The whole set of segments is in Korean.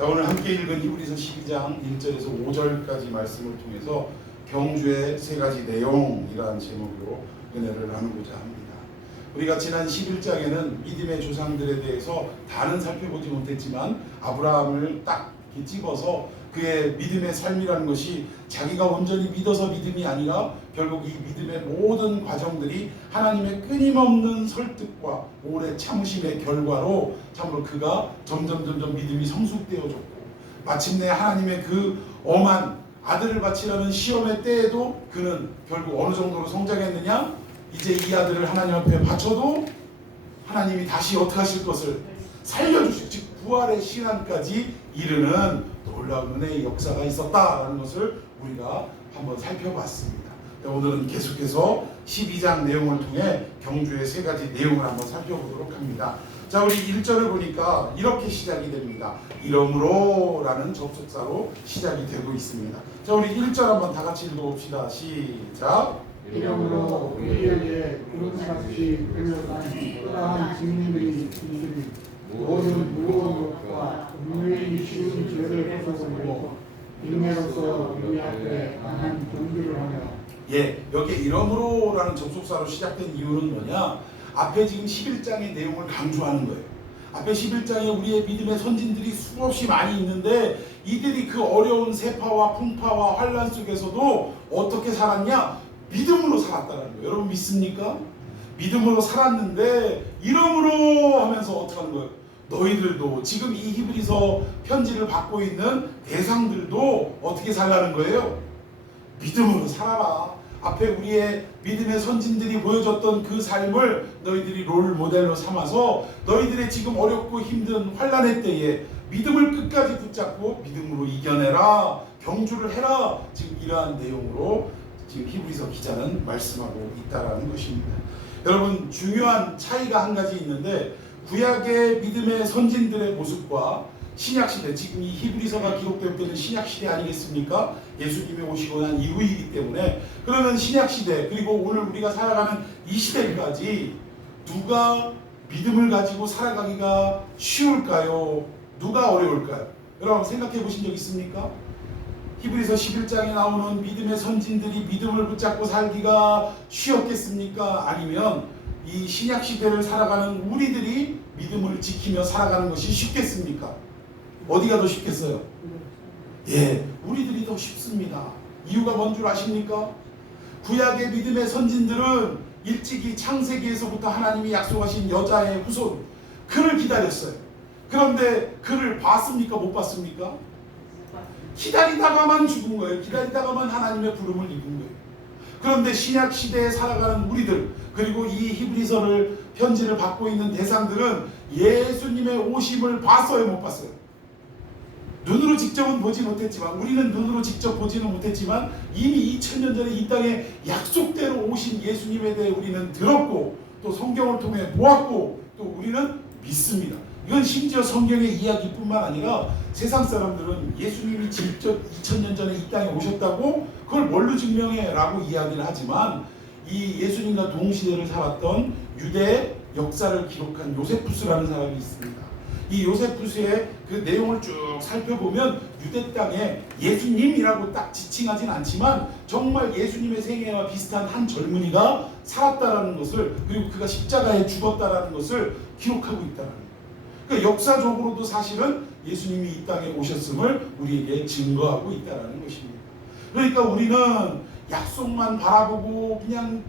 자, 오늘 함께 읽은 히브리서 12장 1절에서 5절까지 말씀을 통해서 경주의 세 가지 내용이라는 제목으로 은혜를 나누고자 합니다. 우리가 지난 11장에는 믿음의 조상들에 대해서 다는 살펴보지 못했지만 아브라함을 딱 이렇게 집어서 그의 믿음의 삶이라는 것이 자기가 온전히 믿어서 믿음이 아니라 결국 이 믿음의 모든 과정들이 하나님의 끊임없는 설득과 오래 참으심의 결과로 참으로 그가 점점 믿음이 성숙되어졌고 마침내 하나님의 그 엄한 아들을 바치려는 시험의 때에도 그는 결국 어느 정도로 성장했느냐? 이제 이 아들을 하나님 앞에 바쳐도 하나님이 다시 어떻게 하실 것을 살려주실, 즉 부활의 시간까지 이르는 놀라운 은혜의 역사가 있었다라는 것을 우리가 한번 살펴봤습니다. 오늘은 계속해서 12장 내용을 통해 경주의 세 가지 내용을 한번 살펴보도록 합니다. 자, 우리 1절을 보니까 이렇게 시작이 됩니다. 이러므로 라는 접속사로 시작이 되고 있습니다. 자, 우리 1절 한번 다 같이 읽어봅시다. 시작. 이러므로 우리에게 구름같이 흘러간 또다한 증인들이 있으니 모든 무거운 것과 은밀히 쉬운 죄를 벗어버리고 인내로서 우리 앞에 강한 경주를 하며. 여기 이러므로라는 접속사로 시작된 이유는 뭐냐? 앞에 지금 11장의 내용을 강조하는 거예요. 앞에 11장에 우리의 믿음의 선진들이 수없이 많이 있는데 이들이 그 어려운 세파와 풍파와 환란 속에서도 어떻게 살았냐? 믿음으로 살았다는 거예요. 여러분 믿습니까? 믿음으로 살았는데 이러므로 하면서 어떻게 하는 거예요? 너희들도 지금 이 히브리서 편지를 받고 있는 대상들도 어떻게 살라는 거예요? 믿음으로 살아라. 앞에 우리의 믿음의 선진들이 보여줬던 그 삶을 너희들이 롤 모델로 삼아서 너희들의 지금 어렵고 힘든 환난의 때에 믿음을 끝까지 붙잡고 믿음으로 이겨내라, 경주를 해라. 지금 이러한 내용으로 지금 히브리서 기자는 말씀하고 있다라는 것입니다. 여러분, 중요한 차이가 한 가지 있는데 구약의 믿음의 선진들의 모습과 신약시대, 지금 이 히브리서가 기록될 때는 신약시대 아니겠습니까? 예수님이 오시고 난 이후이기 때문에 그러면 신약시대 그리고 오늘 우리가 살아가는 이 시대까지 누가 믿음을 가지고 살아가기가 쉬울까요? 누가 어려울까요? 여러분 생각해 보신 적 있습니까? 히브리서 11장에 나오는 믿음의 선진들이 믿음을 붙잡고 살기가 쉬웠겠습니까? 아니면 이 신약시대를 살아가는 우리들이 믿음을 지키며 살아가는 것이 쉽겠습니까? 어디가 더 쉽겠어요? 우리들이 더 쉽습니다. 이유가 뭔 줄 아십니까? 구약의 믿음의 선진들은 일찍이 창세기에서부터 하나님이 약속하신 여자의 후손, 그를 기다렸어요. 그런데 그를 봤습니까? 못 봤습니까? 기다리다가만 죽은 거예요. 기다리다가만 하나님의 부름을 입은 거예요. 그런데 신약 시대에 살아가는 우리들, 그리고 이 히브리서를 편지를 받고 있는 대상들은 예수님의 오심을 봤어요, 못 봤어요? 눈으로 직접은 보지 못했지만, 우리는 눈으로 직접 보지는 못했지만 이미 2000년 전에 이 땅에 약속대로 오신 예수님에 대해 우리는 들었고 또 성경을 통해 보았고 또 우리는 믿습니다. 이건 심지어 성경의 이야기뿐만 아니라 세상 사람들은 예수님이 직접 2000년 전에 이 땅에 오셨다고 그걸 뭘로 증명해? 라고 이야기를 하지만 이 예수님과 동시대를 살았던 유대 역사를 기록한 요세푸스라는 사람이 있습니다. 이 요세푸스의 그 내용을 쭉 살펴보면 유대 땅에 예수님이라고 딱 지칭하진 않지만 정말 예수님의 생애와 비슷한 한 젊은이가 살았다라는 것을, 그리고 그가 십자가에 죽었다라는 것을 기록하고 있다는 거예요. 그러니까 역사적으로도 사실은 예수님이 이 땅에 오셨음을 우리에게 증거하고 있다는 것입니다. 그러니까 우리는 약속만 바라보고 그냥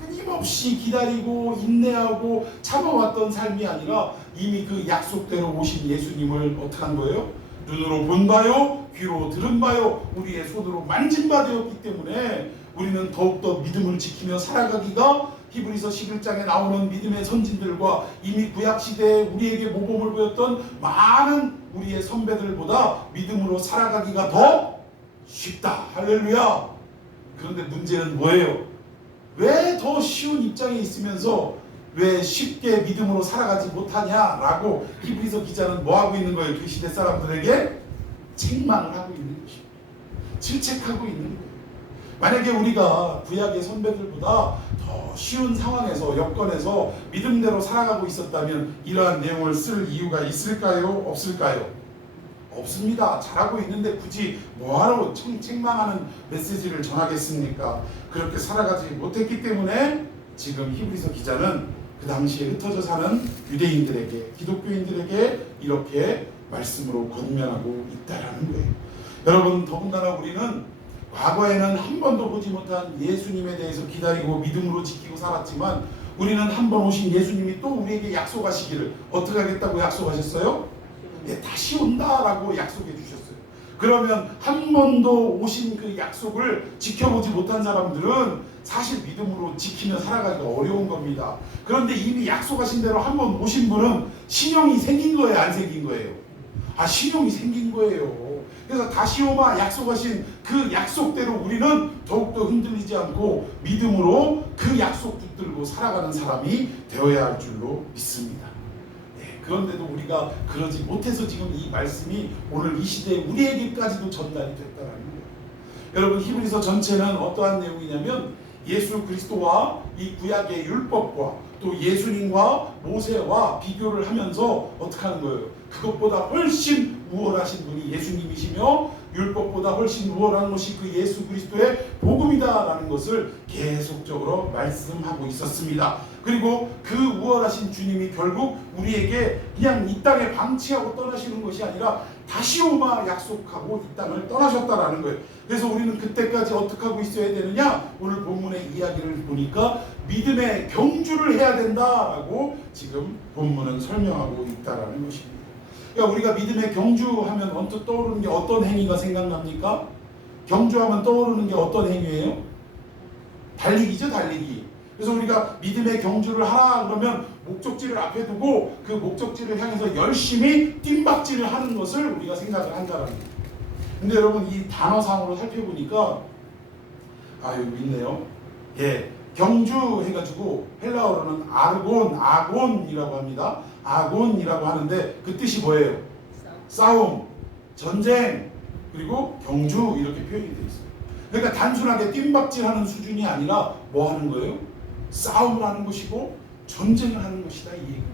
끊임없이 기다리고 인내하고 참아왔던 삶이 아니라 이미 그 약속대로 오신 예수님을 어떻게 한 거예요? 눈으로 본 바요, 귀로 들은 바요, 우리의 손으로 만진 바 되었기 때문에 우리는 더욱더 믿음을 지키며 살아가기가 히브리서 11장에 나오는 믿음의 선진들과 이미 구약시대에 우리에게 모범을 보였던 많은 우리의 선배들보다 믿음으로 살아가기가 더 쉽다. 할렐루야. 그런데 문제는 뭐예요? 왜 더 쉬운 입장에 있으면서 왜 쉽게 믿음으로 살아가지 못하냐라고 히브리서 기자는 뭐하고 있는 거예요? 그 시대 사람들에게 책망을 하고 있는 것입니다. 질책하고 있는 거예요. 만약에 우리가 구약의 선배들보다 더 쉬운 상황에서, 여건에서 믿음대로 살아가고 있었다면 이러한 내용을 쓸 이유가 있을까요? 없을까요? 없습니다. 잘하고 있는데 굳이 뭐하러 책망하는 메시지를 전하겠습니까? 그렇게 살아가지 못했기 때문에 지금 히브리서 기자는 그 당시에 흩어져 사는 유대인들에게, 기독교인들에게 이렇게 말씀으로 권면하고 있다라는 거예요. 여러분, 더군다나 우리는 과거에는 한 번도 보지 못한 예수님에 대해서 기다리고 믿음으로 지키고 살았지만, 우리는 한 번 오신 예수님이 또 우리에게 약속하시기를 어떻게 하겠다고 약속하셨어요? 네, 다시 온다라고 약속해 주셨어요. 그러면 한 번도 오신 그 약속을 지켜보지 못한 사람들은 사실 믿음으로 지키며 살아가기가 어려운 겁니다. 그런데 이미 약속하신 대로 한 번 오신 분은 신용이 생긴 거예요, 안 생긴 거예요? 신용이 생긴 거예요. 그래서 다시 오마 약속하신 그 약속대로 우리는 더욱더 흔들리지 않고 믿음으로 그 약속 붙들고 살아가는 사람이 되어야 할 줄로 믿습니다. 그런데도 우리가 그러지 못해서 지금 이 말씀이 오늘 이 시대에 우리에게까지도 전달이 됐다는 거예요. 여러분, 히브리서 전체는 어떠한 내용이냐면 예수 그리스도와 이 구약의 율법과 또 예수님과 모세와 비교를 하면서 어떻게 하는 거예요? 그것보다 훨씬 우월하신 분이 예수님이시며 율법보다 훨씬 우월한 것이 그 예수 그리스도의 복음이다라는 것을 계속적으로 말씀하고 있었습니다. 그리고 그 우월하신 주님이 결국 우리에게 그냥 이 땅에 방치하고 떠나시는 것이 아니라 다시 오마 약속하고 이 땅을 떠나셨다라는 거예요. 그래서 우리는 그때까지 어떻게 하고 있어야 되느냐? 오늘 본문의 이야기를 보니까 믿음의 경주를 해야 된다라고 지금 본문은 설명하고 있다라는 것입니다. 그러니까 우리가 믿음의 경주하면 언뜻 떠오르는 게 어떤 행위가 생각납니까? 경주하면 떠오르는 게 어떤 행위예요? 달리기죠, 달리기. 그래서 우리가 믿음의 경주를 하라 그러면 목적지를 앞에 두고 그 목적지를 향해서 열심히 뜀박질을 하는 것을 우리가 생각을 한다는 거예요. 근데 여러분, 이 단어상으로 살펴보니까 여기 있네요. 경주 해가지고 헬라어로는 아곤이라고 합니다. 아곤이라고 하는데 그 뜻이 뭐예요? 싸움, 전쟁, 그리고 경주 이렇게 표현이 되어 있어요. 그러니까 단순하게 뜀박질하는 수준이 아니라 뭐 하는 거예요? 싸움을 하는 것이고 전쟁을 하는 것이다, 이 얘기입니다.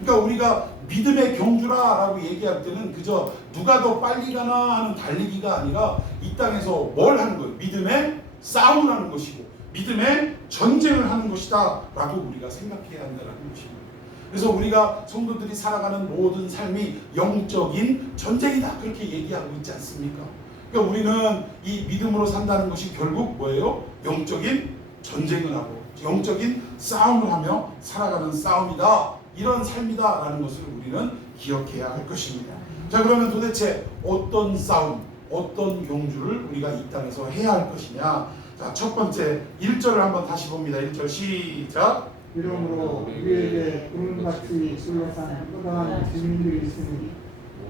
그러니까 우리가 믿음의 경주라라고 얘기할 때는 그저 누가 더 빨리 가나 하는 달리기가 아니라 이 땅에서 뭘 하는 거예요? 믿음의 싸움을 하는 것이고 믿음의 전쟁을 하는 것이다 라고 우리가 생각해야 한다는 것입니다. 그래서 우리가 성도들이 살아가는 모든 삶이 영적인 전쟁이다 그렇게 얘기하고 있지 않습니까? 그러니까 우리는 이 믿음으로 산다는 것이 결국 뭐예요? 영적인 전쟁을 하고 영적인 싸움을 하며 살아가는 싸움이다, 이런 삶이다 라는 것을 우리는 기억해야 할 것입니다. 자, 그러면 도대체 어떤 싸움, 어떤 경주를 우리가 이 땅에서 해야 할 것이냐? 자, 첫 번째 1절을 한번 다시 봅니다. 1절 시작. 이러므로 우리에게 구름같이 둘러싼 커다란 증인들이 있으니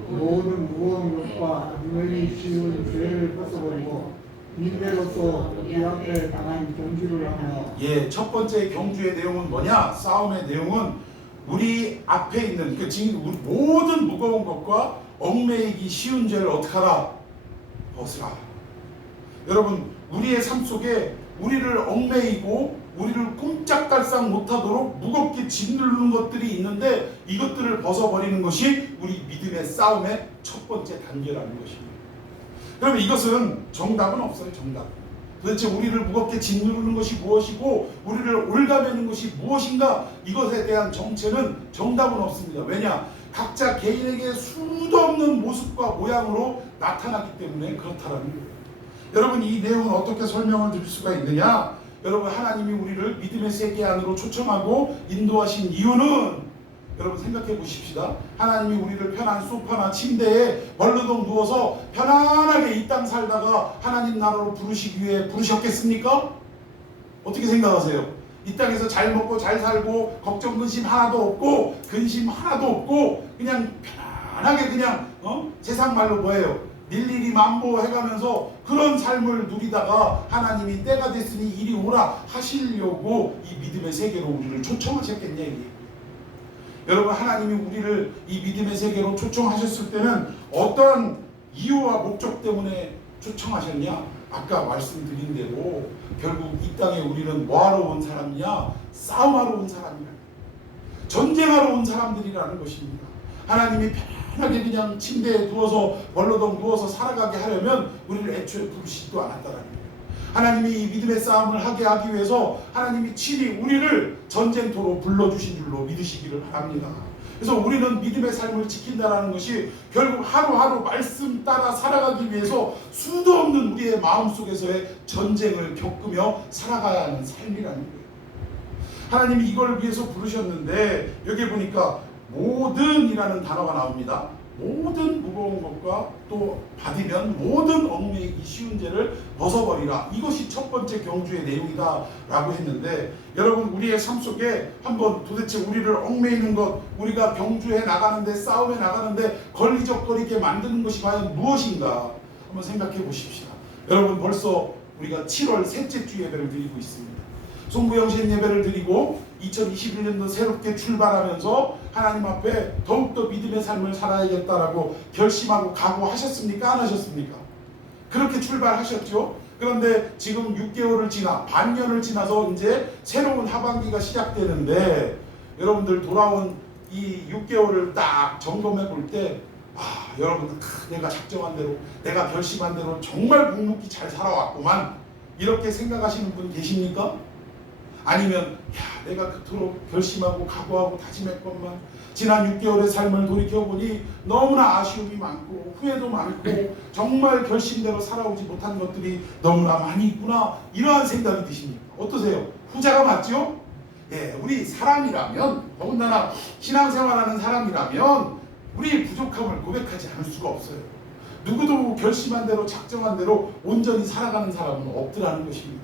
모든 무거운 것과 능력이 쉬운 죄를 벗어버리고 인대로서 우리 앞에 강한 경주를 하며. 첫 번째 경주의 내용은 뭐냐? 싸움의 내용은 우리 앞에 있는 우리 모든 무거운 것과 얽매이기 쉬운 죄를 어떻게 하라? 벗으라. 여러분, 우리의 삶 속에 우리를 얽매이고 우리를 꼼짝달싹 못하도록 무겁게 짓누르는 것들이 있는데 이것들을 벗어버리는 것이 우리 믿음의 싸움의 첫 번째 단계라는 것입니다. 그러면 이것은 정답은 없어요. 정답. 도대체 우리를 무겁게 짓누르는 것이 무엇이고 우리를 올가매는 것이 무엇인가, 이것에 대한 정답은 없습니다. 왜냐? 각자 개인에게 수도 없는 모습과 모양으로 나타나기 때문에 그렇다라는 거예요. 여러분, 이 내용은 어떻게 설명을 드릴 수가 있느냐? 여러분, 하나님이 우리를 믿음의 세계 안으로 초청하고 인도하신 이유는, 여러분 생각해 보십시다. 하나님이 우리를 편한 소파나 침대에 벌러덩 누워서 편안하게 이 땅 살다가 하나님 나라로 부르시기 위해 부르셨겠습니까? 어떻게 생각하세요? 이 땅에서 잘 먹고 잘 살고 걱정 근심 하나도 없고 근심 하나도 없고 그냥 편안하게 그냥 세상 말로 뭐예요? 일일이 만보 해가면서 그런 삶을 누리다가 하나님이 때가 됐으니 이리 오라 하시려고 이 믿음의 세계로 우리를 초청하셨겠냐, 이게. 여러분, 하나님이 우리를 이 믿음의 세계로 초청하셨을 때는 어떤 이유와 목적 때문에 초청하셨냐? 아까 말씀드린 대로 결국 이 땅에 우리는 뭐하러 온 사람이냐? 싸움하러 온 사람이라, 전쟁하러 온 사람들이라는 것입니다. 하나님이 편하게 그냥 침대에 누워서 벌러덩 누워서 살아가게 하려면 우리를 애초에 부르시지도 않았다라는 거예요. 하나님이 이 믿음의 싸움을 하게 하기 위해서 하나님이 친히 우리를 전쟁터로 불러주신 줄로 믿으시기를 바랍니다. 그래서 우리는 믿음의 삶을 지킨다는 것이 결국 하루하루 말씀 따라 살아가기 위해서 수도 없는 우리의 마음속에서의 전쟁을 겪으며 살아가야 하는 삶이라는 거예요. 하나님이 이걸 위해서 부르셨는데 여기 보니까 모든이라는 단어가 나옵니다. 모든 무거운 것과 또 받으면 모든 얽매이기 쉬운 죄를 벗어버리라. 이것이 첫 번째 경주의 내용이다 라고 했는데, 여러분 우리의 삶 속에 한번 도대체 우리를 얽매이는 것, 우리가 경주해 나가는데 싸움해 나가는데 걸리적거리게 만드는 것이 과연 무엇인가 한번 생각해 보십시다. 여러분 벌써 우리가 7월 셋째 주 예배를 드리고 있습니다. 송구영신 예배를 드리고 2021년도 새롭게 출발하면서 하나님 앞에 더욱더 믿음의 삶을 살아야겠다라고 결심하고 각오하셨습니까? 안 하셨습니까? 그렇게 출발하셨죠. 그런데 지금 6개월을 지나 반년을 지나서 이제 새로운 하반기가 시작되는데, 여러분들 돌아온 이 6개월을 딱 점검해 볼 때 여러분들 내가 작정한 대로, 내가 결심한 대로 정말 묵묵히 잘 살아왔구만, 이렇게 생각하시는 분 계십니까? 아니면 내가 그토록 결심하고 각오하고 다짐했건만 지난 6개월의 삶을 돌이켜보니 너무나 아쉬움이 많고 후회도 많고 정말 결심대로 살아오지 못한 것들이 너무나 많이 있구나, 이러한 생각이 드십니까? 어떠세요? 후자가 맞죠? 우리 사람이라면, 더군다나 신앙생활하는 사람이라면 우리의 부족함을 고백하지 않을 수가 없어요. 누구도 결심한 대로 작정한 대로 온전히 살아가는 사람은 없더라는 것입니다.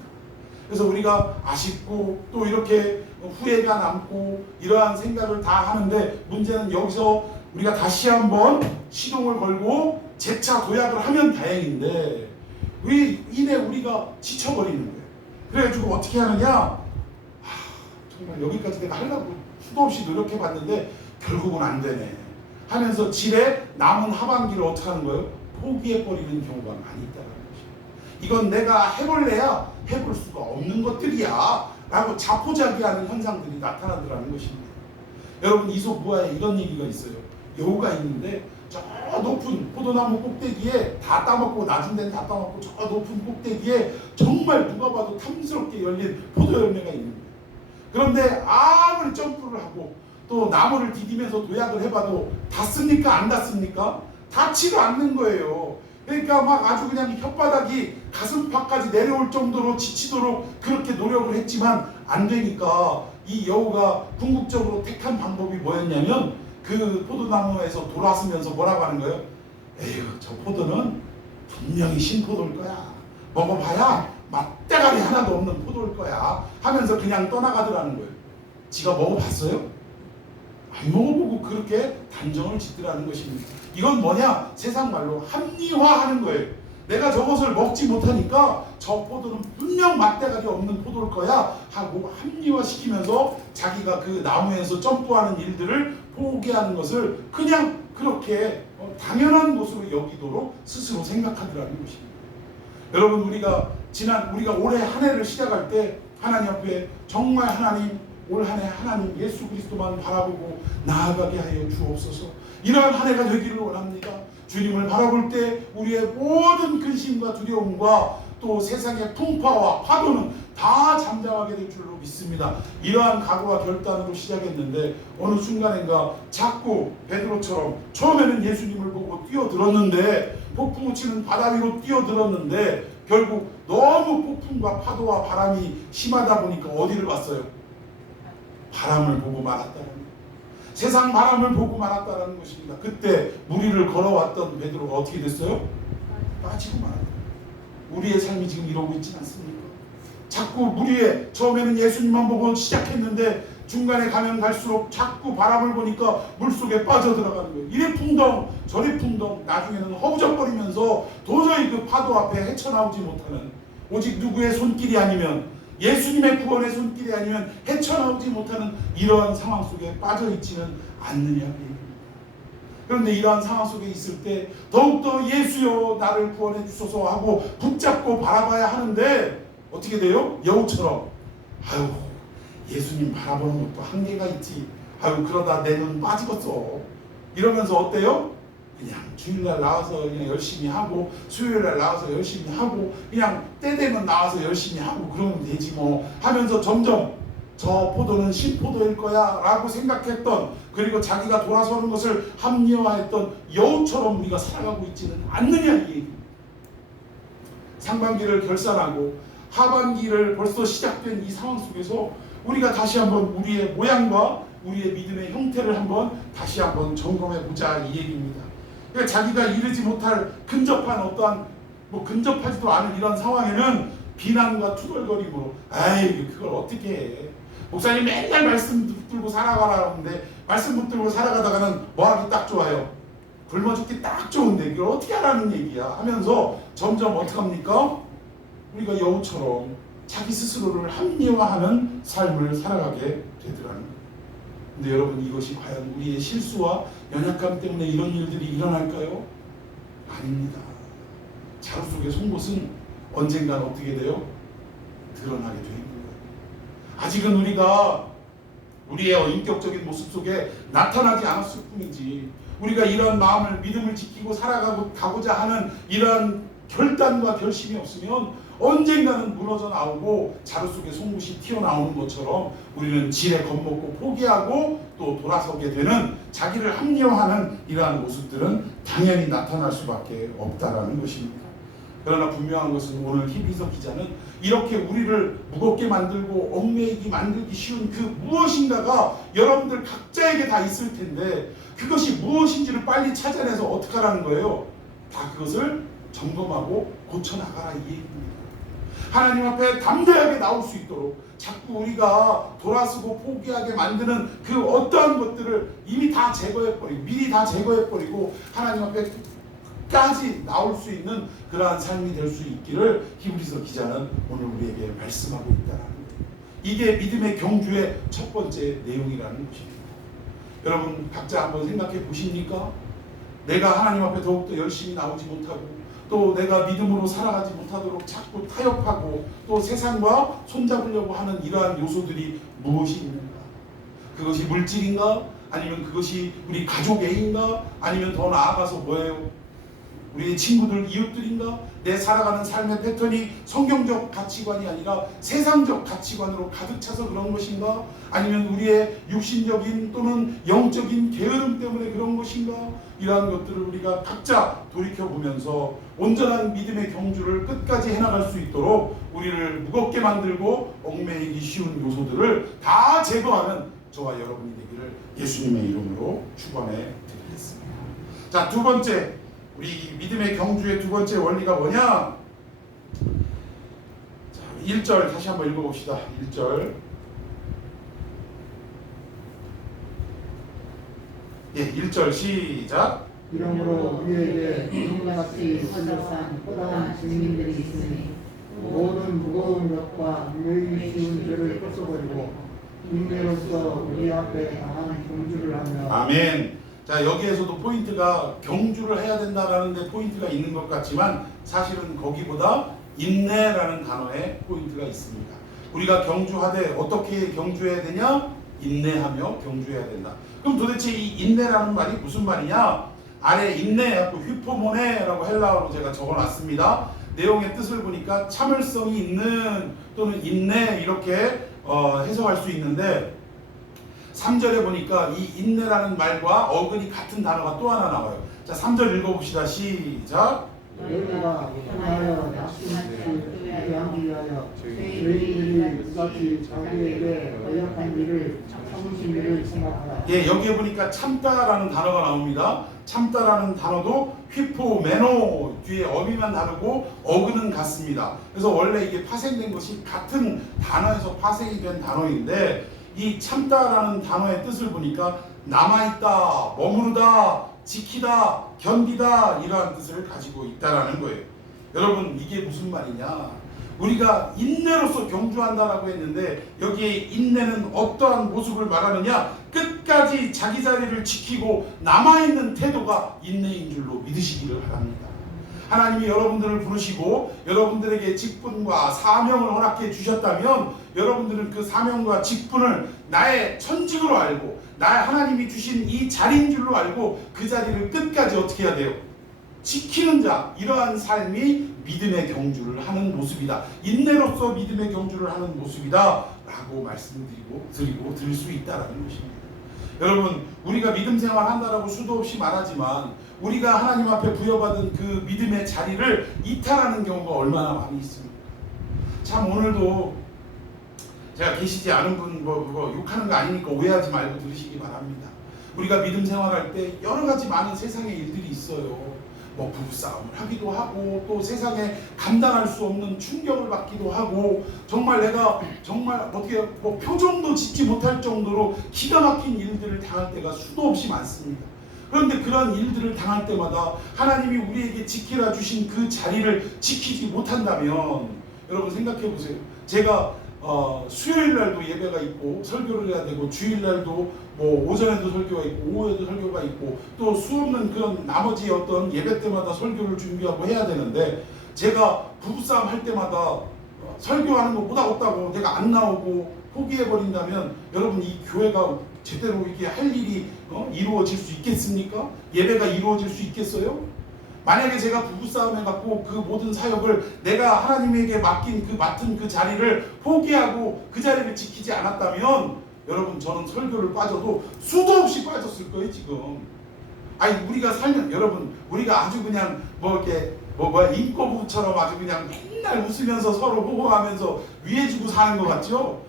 그래서 우리가 아쉽고 또 이렇게 후회가 남고 이러한 생각을 다 하는데, 문제는 여기서 우리가 다시 한번 시동을 걸고 재차 도약을 하면 다행인데 이내 우리가 지쳐버리는 거예요. 그래가지고 어떻게 하느냐, 정말 여기까지 내가 하려고 수도 없이 노력해봤는데 결국은 안 되네 하면서 지레 남은 하반기를 어떻게 하는 거예요? 포기해버리는 경우가 많이 있다는 것이에요. 이건 내가 해볼래야 해볼 수가 없는 것들이야 라고 자포자기하는 현상들이 나타나더라는 것입니다. 여러분 이솝무화에 이런 얘기가 있어요. 여우가 있는데 저 높은 포도나무 꼭대기에 다 따먹고, 낮은 데는 다 따먹고, 저 높은 꼭대기에 정말 누가 봐도 탐스럽게 열린 포도 열매가 있는 거예요. 그런데 아무리 점프를 하고 또 나무를 디디면서 도약을 해봐도 닿습니까? 안 닿습니까? 닿지도 않는 거예요. 그러니까 막 아주 그냥 혓바닥이 가슴팍까지 내려올 정도로 지치도록 그렇게 노력을 했지만 안 되니까 이 여우가 궁극적으로 택한 방법이 뭐였냐면, 그 포도나무에서 돌아서면서 뭐라고 하는 거예요? 에휴, 저 포도는 분명히 신포도일 거야. 먹어봐야 맛대가리 하나도 없는 포도일 거야 하면서 그냥 떠나가더라는 거예요. 지가 먹어봤어요? 안 먹어보고 그렇게 단정을 짓더라는 것입니다. 이건 뭐냐? 세상 말로 합리화하는 거예요. 내가 저것을 먹지 못하니까 저 포도는 분명 맛대가리 없는 포도일 거야 하고 합리화시키면서 자기가 그 나무에서 점프하는 일들을 포기하는 것을 그냥 그렇게 당연한 것으로 여기도록 스스로 생각하더라는 것입니다. 여러분 우리가 올해 한 해를 시작할 때 하나님 앞에 정말 하나님, 올 한 해 하나님 예수 그리스도만 바라보고 나아가게 하여 주옵소서. 이러한 한 해가 되기를 원합니다. 주님을 바라볼 때 우리의 모든 근심과 두려움과 또 세상의 풍파와 파도는 다 잠잠하게 될 줄로 믿습니다. 이러한 각오와 결단으로 시작했는데 어느 순간인가 자꾸 베드로처럼 처음에는 예수님을 보고 뛰어들었는데, 폭풍우 치는 바다 위로 뛰어들었는데 결국 너무 폭풍과 파도와 바람이 심하다 보니까 어디를 봤어요? 바람을 보고 말았다는 거예요. 세상 바람을 보고 말았다는 것입니다. 그때 무리를 걸어왔던 베드로가 어떻게 됐어요? 빠지고 말았다. 우리의 삶이 지금 이러고 있지 않습니까? 자꾸 무리에 처음에는 예수님만 보고 시작했는데 중간에 가면 갈수록 자꾸 바람을 보니까 물속에 빠져들어가는 거예요. 이래 풍덩 저래 풍덩, 나중에는 허우적거리면서 도저히 그 파도 앞에 헤쳐나오지 못하는, 오직 누구의 손길이 아니면, 예수님의 구원의 손길이 아니면 헤쳐나오지 못하는 이러한 상황 속에 빠져있지는 않느냐. 그런데 이러한 상황 속에 있을 때 더욱더 예수여 나를 구원해 주소서 하고 붙잡고 바라봐야 하는데 어떻게 돼요? 여우처럼 아유 예수님 바라보는 것도 한계가 있지, 아유 그러다 내 눈 빠지겠어 이러면서 어때요? 그냥 주일날 나와서 그냥 열심히 하고 수요일날 나와서 열심히 하고 그냥 때 되면 나와서 열심히 하고 그러면 되지 뭐 하면서 점점 저 포도는 신포도일 거야 라고 생각했던, 그리고 자기가 돌아서는 것을 합리화했던 여우처럼 우리가 살아가고 있지는 않느냐 이 얘기입니다. 상반기를 결산하고 하반기를 벌써 시작된 이 상황 속에서 우리가 다시 한번 우리의 모양과 우리의 믿음의 형태를 한번 다시 한번 점검해 보자 이 얘기입니다. 그러니까 자기가 이르지 못할 근접한 어떠한 근접하지도 않은 이런 상황에는 비난과 투덜거림으로 아이 그걸 어떻게 해, 목사님 맨날 말씀 붙들고 살아가라는데 말씀 붙들고 살아가다가는 뭐하기 딱 좋아요, 굶어 죽기 딱 좋은데 그걸 어떻게 하라는 얘기야 하면서 점점 어떡합니까? 우리가 여우처럼 자기 스스로를 합리화하는 삶을 살아가게 되더라는 거예요. 근데 여러분 이것이 과연 우리의 실수와 연약감 때문에 이런 일들이 일어날까요? 아닙니다. 자루 속의 송곳은 언젠간 어떻게 돼요? 드러나게 되는 거예요. 아직은 우리가 우리의 인격적인 모습 속에 나타나지 않았을 뿐이지, 우리가 이런 마음을 믿음을 지키고 살아가고자 하는 이러한 결단과 결심이 없으면 언젠가는 무너져 나오고 자루 속에 송곳이 튀어나오는 것처럼 우리는 지레 겁먹고 포기하고 또 돌아서게 되는, 자기를 합리화하는 이러한 모습들은 당연히 나타날 수밖에 없다라는 것입니다. 그러나 분명한 것은 오늘 히브리서 기자는 이렇게 우리를 무겁게 만들고 얽매이게 만들기 쉬운 그 무엇인가가 여러분들 각자에게 다 있을 텐데 그것이 무엇인지를 빨리 찾아내서 어떻게 하라는 거예요? 다 그것을 점검하고 고쳐나가라 이 얘기입니다. 하나님 앞에 담대하게 나올 수 있도록 자꾸 우리가 돌아서고 포기하게 만드는 그 어떠한 것들을 이미 다 제거해버리고 미리 다 제거해버리고 하나님 앞에 끝까지 나올 수 있는 그러한 삶이 될 수 있기를 히브리서 기자는 오늘 우리에게 말씀하고 있다는 거예요. 이게 믿음의 경주의 첫 번째 내용이라는 것입니다. 여러분 각자 한번 생각해 보십니까? 내가 하나님 앞에 더욱더 열심히 나오지 못하고 또 내가 믿음으로 살아가지 못하도록 자꾸 타협하고 또 세상과 손잡으려고 하는 이러한 요소들이 무엇이 있는가? 그것이 물질인가? 아니면 그것이 우리 가족 애인가? 아니면 더 나아가서 뭐예요? 우리의 친구들, 이웃들인가? 내 살아가는 삶의 패턴이 성경적 가치관이 아니라 세상적 가치관으로 가득 차서 그런 것인가? 아니면 우리의 육신적인 또는 영적인 게으름 때문에 그런 것인가? 이러한 것들을 우리가 각자 돌이켜보면서 온전한 믿음의 경주를 끝까지 해나갈 수 있도록 우리를 무겁게 만들고 얽매이기 쉬운 요소들을 다 제거하는 저와 여러분이 되기를 예수님의 이름으로 축원해 드리겠습니다. 자, 두 번째, 우리 믿음의 경주의 두 번째 원리가 뭐냐? 자, 1절 다시 한번 읽어봅시다. 1절. 예, 1절 시작. 이러므로 우리에게 구름같이 둘러싼 허다한 증인들이 있으니 모든 무거운 것과 무게이 쉬운 죄를 벗어버리고 인내로서 우리 앞에 강한 경주를 하며. 아멘. 자, 여기에서도 포인트가 경주를 해야 된다라는 데 포인트가 있는 것 같지만 사실은 거기보다 인내라는 단어에 포인트가 있습니다. 우리가 경주하되 어떻게 경주해야 되냐? 인내하며 경주해야 된다. 그럼 도대체 이 인내라는 말이 무슨 말이냐? 아래 인내, 휘포모네라고 헬라어로 제가 적어놨습니다. 내용의 뜻을 보니까 참을성이 있는 또는 인내 이렇게 해석할 수 있는데 3절에 보니까 이 인내라는 말과 어근이 같은 단어가 또 하나 나와요. 자, 3절 읽어봅시다. 시작. 너희가 행하여 낙심을 하기 위하여 죄인들이 그같이 자기에게 어약한 일을 참으신 일을 생각하라. 예, 여기에 보니까 참다라는 단어가 나옵니다. 참다라는 단어도 휘포메노 뒤에 어미만 다르고 어근은 같습니다. 그래서 원래 이게 파생된 것이 같은 단어에서 파생이 된 단어인데 이 참다라는 단어의 뜻을 보니까 남아있다, 머무르다, 지키다, 견디다 이러한 뜻을 가지고 있다라는 거예요. 여러분 이게 무슨 말이냐? 우리가 인내로서 경주한다라고 했는데 여기에 인내는 어떠한 모습을 말하느냐? 끝까지 자기 자리를 지키고 남아있는 태도가 인내인 줄로 믿으시기를 바랍니다. 하나님이 여러분들을 부르시고 여러분들에게 직분과 사명을 허락해 주셨다면 여러분들은 그 사명과 직분을 나의 천직으로 알고 나의 하나님이 주신 이 자리인 줄로 알고 그 자리를 끝까지 어떻게 해야 돼요? 지키는 자, 이러한 삶이 믿음의 경주를 하는 모습이다. 인내로서 믿음의 경주를 하는 모습이다 라고 드릴 수 있다라는 것입니다. 여러분, 우리가 믿음 생활 한다라고 수도 없이 말하지만 우리가 하나님 앞에 부여받은 그 믿음의 자리를 이탈하는 경우가 얼마나 많이 있습니까? 참 오늘도 제가 계시지 않은 분 욕하는 거 아니니까 오해하지 말고 들으시기 바랍니다. 우리가 믿음 생활할 때 여러 가지 많은 세상의 일들이 있어요. 뭐 부부싸움을 하기도 하고 또 세상에 감당할 수 없는 충격을 받기도 하고 정말 내가 정말 어떻게 표정도 짓지 못할 정도로 기가 막힌 일들을 당할 때가 수도 없이 많습니다. 그런데 그런 일들을 당할 때마다 하나님이 우리에게 지키라 주신 그 자리를 지키지 못한다면 여러분 생각해 보세요. 제가 수요일 날도 예배가 있고 설교를 해야 되고 주일 날도 뭐 오전에도 설교가 있고 오후에도 설교가 있고 또 수없는 그런 나머지 어떤 예배 때마다 설교를 준비하고 해야 되는데 제가 부부싸움 할 때마다 설교하는 거 못하겠다고 내가 안 나오고 포기해버린다면 여러분 이 교회가 제대로 이게 할 일이 이루어질 수 있겠습니까? 예배가 이루어질 수 있겠어요? 만약에 제가 부부싸움 해갖고 그 모든 사역을 내가 하나님에게 맡은 그 자리를 포기하고 그 자리를 지키지 않았다면 여러분 저는 설교를 빠져도 수도 없이 빠졌을 거예요 지금. 아니 우리가 살면 여러분 우리가 아주 그냥 인꼬부처럼 아주 그냥 맨날 웃으면서 서로 호호하면서 위해주고 사는 것 같죠?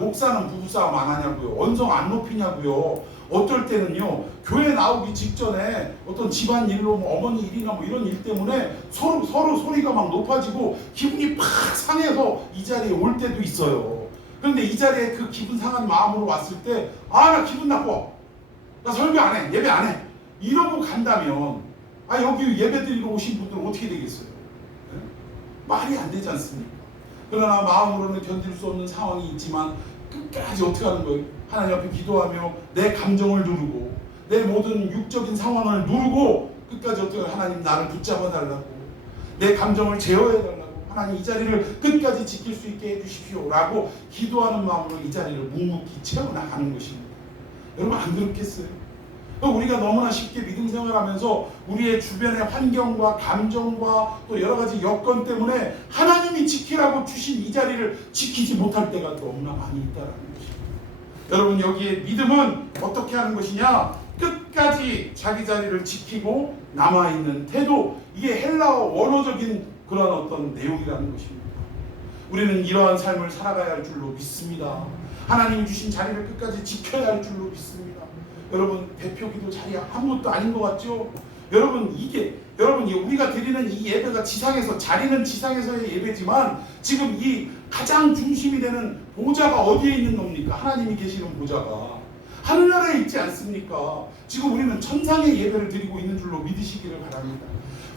목사는 부부싸움 안 하냐고요? 언성 안 높이냐고요? 어떨 때는요 교회 나오기 직전에 어떤 집안 일로 어머니 일이나 이런 일 때문에 서로 소리가 막 높아지고 기분이 팍 상해서 이 자리에 올 때도 있어요. 그런데 이 자리에 그 기분 상한 마음으로 왔을 때 나 기분 나빠, 나 설교 안 해, 예배 안 해 이러고 간다면 여기 예배 드리러 오신 분들은 어떻게 되겠어요? 네? 말이 안 되지 않습니까? 그러나 마음으로는 견딜 수 없는 상황이 있지만 끝까지 어떻게 하는 거예요? 하나님 앞에 기도하며 내 감정을 누르고 내 모든 육적인 상황을 누르고 끝까지 어떻게 하나님 나를 붙잡아 달라고 내 감정을 제어해 달라고 하나님 이 자리를 끝까지 지킬 수 있게 해주십시오 라고 기도하는 마음으로 이 자리를 묵묵히 채워나가는 것입니다. 여러분 안 그렇겠어요? 우리가 너무나 쉽게 믿음 생활하면서 우리의 주변의 환경과 감정과 또 여러 가지 여건 때문에 하나님이 지키라고 주신 이 자리를 지키지 못할 때가 너무나 많이 있다는 것입니다. 여러분 여기에 믿음은 어떻게 하는 것이냐? 끝까지 자기 자리를 지키고 남아있는 태도, 이게 헬라어 원어적인 그런 어떤 내용이라는 것입니다. 우리는 이러한 삶을 살아가야 할 줄로 믿습니다. 하나님이 주신 자리를 끝까지 지켜야 할 줄로 믿습니다. 여러분 대표기도 자리 아무것도 아닌 것 같죠? 여러분 우리가 드리는 이 예배가 자리는 지상에서의 예배지만 지금 이 가장 중심이 되는 보좌가 어디에 있는 겁니까? 하나님이 계시는 보좌가 하늘나라에 있지 않습니까? 지금 우리는 천상의 예배를 드리고 있는 줄로 믿으시기를 바랍니다.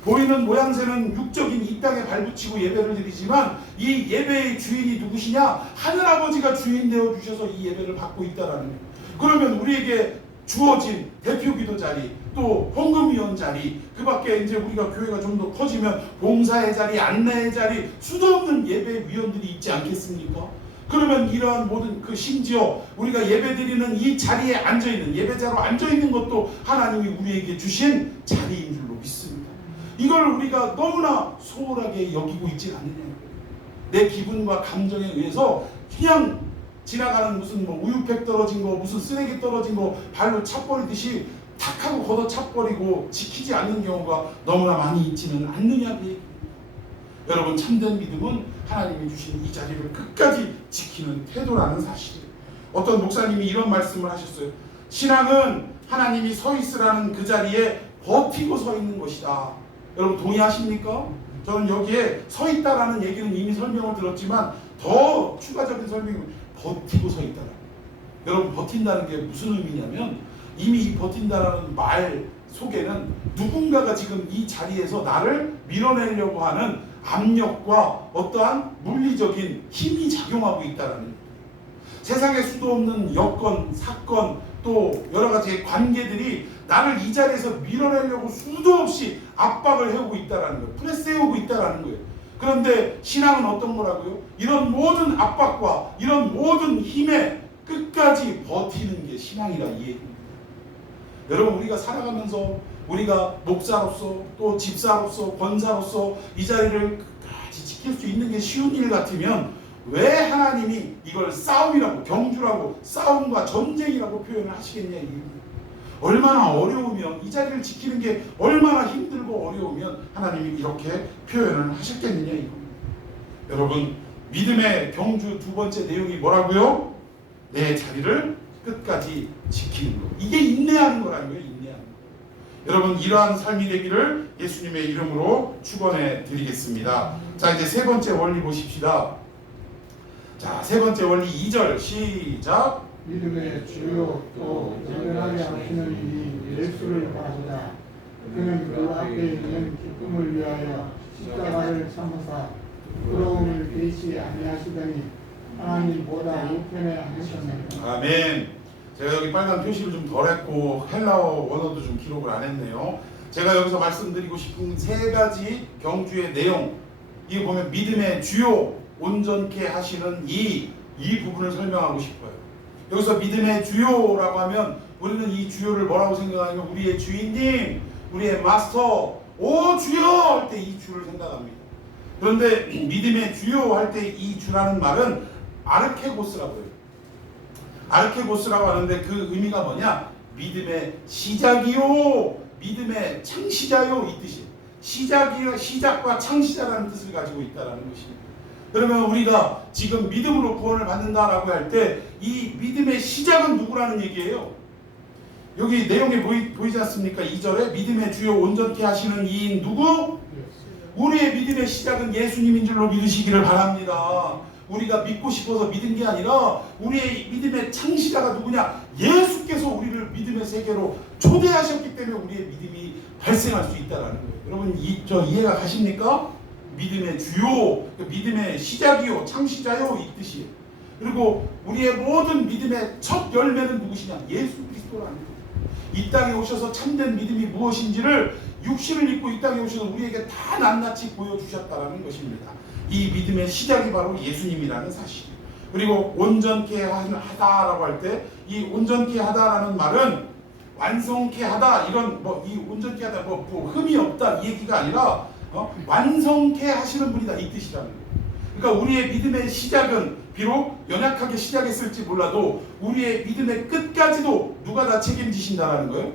보이는 모양새는 육적인 이 땅에 발붙이고 예배를 드리지만 이 예배의 주인이 누구시냐? 하늘아버지가 주인 되어 주셔서 이 예배를 받고 있다라는 거예요. 그러면 우리에게 주어진 대표기도 자리, 또 헌금위원 자리, 그 밖에 이제 우리가 교회가 좀 더 커지면 봉사의 자리, 안내의 자리, 수도 없는 예배 위원들이 있지 않겠습니까? 그러면 이러한 모든 심지어 우리가 예배드리는 이 자리에 앉아있는, 예배자로 앉아있는 것도 하나님이 우리에게 주신 자리인 줄로 믿습니다. 이걸 우리가 너무나 소홀하게 여기고 있지 않느냐는 거예요. 내 기분과 감정에 의해서 그냥 지나가는 무슨 우유팩 떨어진 거, 무슨 쓰레기 떨어진 거 발로 차버리듯이 탁 하고 걷어 차버리고 지키지 않는 경우가 너무나 많이 있지는 않느냐고. 여러분 참된 믿음은 하나님이 주신 이 자리를 끝까지 지키는 태도라는 사실이에요. 어떤 목사님이 이런 말씀을 하셨어요. 신앙은 하나님이 서 있으라는 그 자리에 버티고 서 있는 것이다. 여러분 동의하십니까? 저는 여기에 서 있다라는 얘기는 이미 설명을 들었지만 더 추가적인 설명이 버티고 서 있다라. 여러분 버틴다는 게 무슨 의미냐면 이미 이 버틴다라는 말 속에는 누군가가 지금 이 자리에서 나를 밀어내려고 하는 압력과 어떠한 물리적인 힘이 작용하고 있다라는 거예요. 세상에 수도 없는 여건, 사건, 또 여러 가지 관계들이 나를 이 자리에서 밀어내려고 수도 없이 압박을 해오고 있다라는 거예요. 프레스해오고 있다라는 거예요. 그런데 신앙은 어떤 거라고요? 이런 모든 압박과 이런 모든 힘에 끝까지 버티는 게 신앙이라 이 얘기입니다. 여러분, 우리가 살아가면서 우리가 목사로서 또 집사로서 권사로서 이 자리를 끝까지 지킬 수 있는 게 쉬운 일 같으면 왜 하나님이 이걸 싸움이라고, 경주라고, 싸움과 전쟁이라고 표현을 하시겠냐 이겁니다. 얼마나 어려우면, 이 자리를 지키는 게 얼마나 힘들고 어려우면 하나님이 이렇게 표현을 하셨겠느냐 이겁니다. 여러분, 믿음의 경주 두 번째 내용이 뭐라고요? 내 자리를 끝까지 지키는 것. 이게 인내하는 거라는 거예요. 인내하는 거. 여러분, 이러한 삶이 되기를 예수님의 이름으로 축원해 드리겠습니다. 자, 이제 세 번째 원리 보십시다. 자, 세 번째 원리 2절 시작. 믿음의 주요 또 전능하게 하시는 이 예수를 바라보자. 그는 그 앞에 있는 기쁨을 위하여 십자가를 참으사 부끄러움을 개시 아니하시더니 하나님보다 우편에 앉으셨나이다. 아멘. 제가 여기 빨간 표시를 좀 덜했고 헬라어 원어도 좀 기록을 안 했네요. 제가 여기서 말씀드리고 싶은 세 가지 경주의 내용, 이거 보면 믿음의 주요 온전케 하시는 이 부분을 설명하고 싶어요. 여기서 믿음의 주요라고 하면 우리는 이 주요를 뭐라고 생각하냐면 우리의 주인님, 우리의 마스터, 오 주여 할 때 이 주를 생각합니다. 그런데 믿음의 주요 할 때 이 주라는 말은 아르케고스라고 해요. 아르케고스라고 하는데 그 의미가 뭐냐? 믿음의 시작이요, 믿음의 창시자요, 이 뜻이에요. 시작이요, 시작과 창시자라는 뜻을 가지고 있다라는 것입니다. 그러면 우리가 지금 믿음으로 구원을 받는다라고 할 때 이 믿음의 시작은 누구라는 얘기예요? 여기 내용에 보이지 않습니까? 2절에 믿음의 주요 온전케 하시는 이인 누구? 우리의 믿음의 시작은 예수님인 줄로 믿으시기를 바랍니다. 우리가 믿고 싶어서 믿은 게 아니라 우리의 믿음의 창시자가 누구냐? 예수께서 우리를 믿음의 세계로 초대하셨기 때문에 우리의 믿음이 발생할 수 있다는 거예요. 여러분, 이해가 가십니까? 믿음의 주요, 믿음의 시작이요, 창시자요, 이 뜻이에요. 그리고 우리의 모든 믿음의 첫 열매는 누구시냐? 예수 그리스도라는 거예요. 이 땅에 오셔서 참된 믿음이 무엇인지를 육신을 입고 이 땅에 오셔서 우리에게 다 낱낱이 보여주셨다는 것입니다. 이 믿음의 시작이 바로 예수님이라는 사실. 그리고 온전케 하다라고 할 때 이 온전케 하다라는 말은 완성케 하다, 이런 이 온전케 하다 흠이 없다 이 얘기가 아니라 완성케 하시는 분이다 이 뜻이라는 거예요. 그러니까 우리의 믿음의 시작은 비록 연약하게 시작했을지 몰라도 우리의 믿음의 끝까지도 누가 다 책임지신다라는 거예요?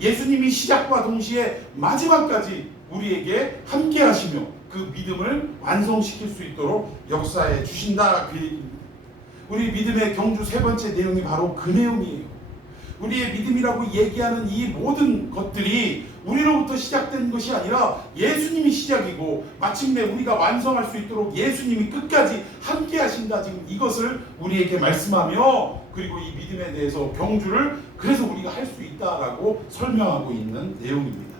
예수님이 시작과 동시에 마지막까지 우리에게 함께 하시며 그 믿음을 완성시킬 수 있도록 역사해 주신다, 그 얘기입니다. 우리 믿음의 경주 세 번째 내용이 바로 그 내용이에요. 우리의 믿음이라고 얘기하는 이 모든 것들이 우리로부터 시작된 것이 아니라 예수님이 시작이고 마침내 우리가 완성할 수 있도록 예수님이 끝까지 함께 하신다, 지금 이것을 우리에게 말씀하며, 그리고 이 믿음에 대해서 경주를 그래서 우리가 할 수 있다라고 설명하고 있는 내용입니다.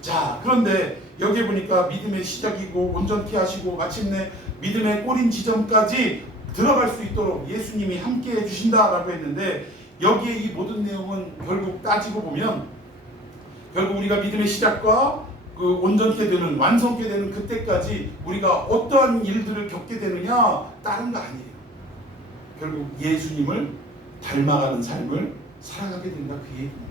자, 그런데 여기 보니까 믿음의 시작이고 온전케 하시고 마침내 믿음의 꼬린 지점까지 들어갈 수 있도록 예수님이 함께 해주신다라고 했는데, 여기에 이 모든 내용은 결국 따지고 보면 결국 우리가 믿음의 시작과 그 온전케 되는, 완성케 되는 그때까지 우리가 어떠한 일들을 겪게 되느냐, 다른 거 아니에요. 결국 예수님을 닮아가는 삶을 살아가게 된다, 그 얘기입니다.